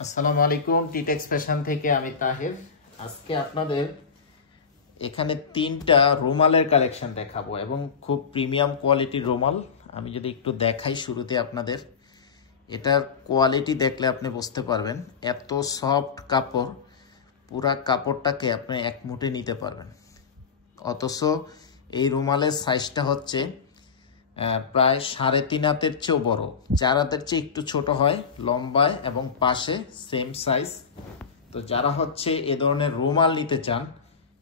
আসসালামু আলাইকুম। টিটেক্স ফ্যাশন থেকে আমি তাহের। আজকে আপনাদের এখানে তিনটা রুমালের কালেকশন দেখাবো এবং খুব প্রিমিয়াম কোয়ালিটির রুমাল। আমি যদি একটু দেখাই শুরুতে আপনাদের, এটার কোয়ালিটি দেখলে আপনি বুঝতে পারবেন। এত সফট কাপড়, পুরা কাপড়টাকে আপনি এক মুঠে নিতে পারবেন। অথচ এই রুমালের সাইজটা হচ্ছে প্রায় 3.5 হাতের চেয়েও বড়, 4 হাতের চেয়ে একটু ছোট হয় লম্বায় এবং পাশে সেম সাইজ। তো যারা হচ্ছে এ ধরনের রুমাল নিতে চান,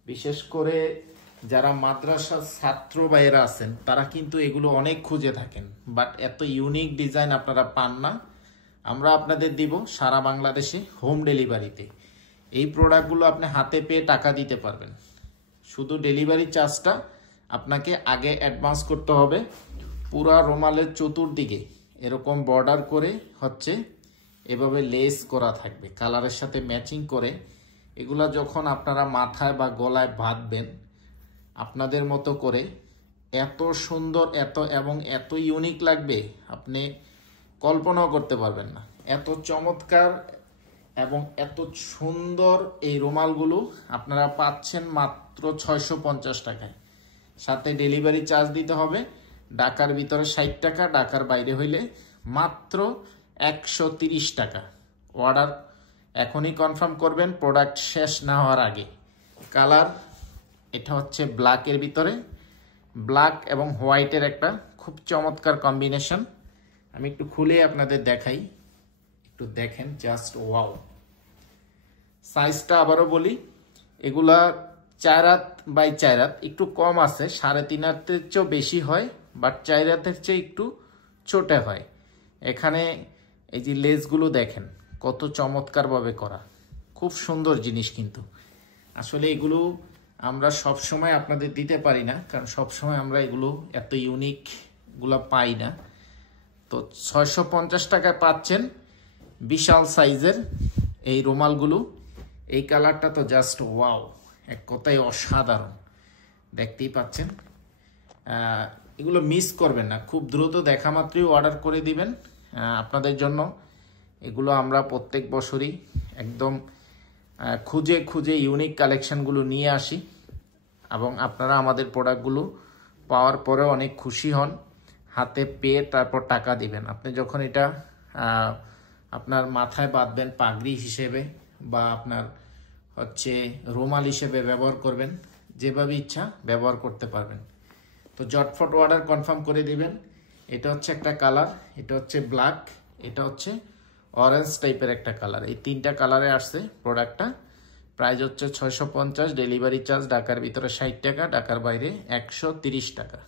বিশেষ করে যারা মাদ্রাসার ছাত্র ভাইয়েরা আছেন, তারা কিন্তু এগুলো অনেক খুঁজে থাকেন, বাট এত ইউনিক ডিজাইন আপনারা পান না। আমরা আপনাদের দিব সারা বাংলাদেশে হোম ডেলিভারিতে। এই প্রোডাক্টগুলো আপনি হাতে পেয়ে টাকা দিতে পারবেন। শুধু ডেলিভারি চার্জটা আপনাকে আগে অ্যাডভান্স করতে হবে। পুরা রুমালের চতুর্দিকে এরকম বর্ডার করে হচ্ছে এভাবে লেস করা থাকবে কালারের সাথে ম্যাচিং করে। এগুলা যখন আপনারা মাথায় বা গলায় বাঁধবেন আপনাদের মতো করে, এত সুন্দর এত ইউনিক লাগবে, আপনি কল্পনাও করতে পারবেন না। এত চমৎকার এবং এত সুন্দর এই রুমালগুলো আপনারা পাচ্ছেন মাত্র 650 টাকায়। সাথে ডেলিভারি চার্জ দিতে হবে। ঢাকার ভিতরে 60 টাকা, ঢাকার বাইরে হইলে মাত্র 130 টাকা। অর্ডার এখনই কনফার্ম করবেন, প্রোডাক্ট শেষ না হওয়ার আগে। কালার এটা হচ্ছে ব্ল্যাকের ভিতরে, ব্ল্যাক এবং হোয়াইটের একটা খুব চমৎকার কম্বিনেশন। আমি একটু খুলে আপনাদের দেখাই, একটু দেখেন, জাস্ট ওয়াও। সাইজটা আবারও বলি, এগুলা 4 হাত বাই 4 হাত, একটু কম আছে, 3.5 হাতের চেয়েও বেশি হয়, বাট 4 হাতের চেয়ে একটু ছোট হয়। এখানে এই যে লেসগুলো দেখেন কত চমৎকারভাবে করা, খুব সুন্দর জিনিস। কিন্তু আসলে এগুলো আমরা সব সময় আপনাদের দিতে পারি না, কারণ সব সময় আমরা এগুলো এত ইউনিকগুলো পাই না। তো 650 টাকায় পাচ্ছেন বিশাল সাইজের এই রুমালগুলো। এই কালারটা তো জাস্ট ওয়াও, এক কথায় অসাধারণ। দেখতেই পাচ্ছেন, এগুলো মিস করবেন না। খুব দ্রুত দেখা মাত্রই অর্ডার করে দিবেন। আপনাদের জন্য এগুলো আমরা প্রত্যেক বছরই একদম খুঁজে খুঁজে ইউনিক কালেকশনগুলো নিয়ে আসি এবং আপনারা আমাদের প্রোডাক্টগুলো পাওয়ার পরেও অনেক খুশি হন। হাতে পেয়ে তারপর টাকা দিবেন। আপনি যখন এটা আপনার মাথায় বাঁধবেন পাগড়ি হিসেবে বা আপনার হচ্ছে রুমাল হিসেবে ব্যবহার করবেন, যেভাবে ইচ্ছা ব্যবহার করতে পারবেন। তো জটফট অর্ডার কনফার্ম করে দিবেন। এটা হচ্ছে একটা কালার, এটা হচ্ছে ব্ল্যাক, এটা হচ্ছে অরেঞ্জ টাইপের একটা কালার। এই তিনটা কালারে আসছে প্রোডাক্টটা। প্রাইস হচ্ছে 650, ডেলিভারি চার্জ ঢাকার ভিতরে 60 টাকা, ঢাকার বাইরে 130 টাকা।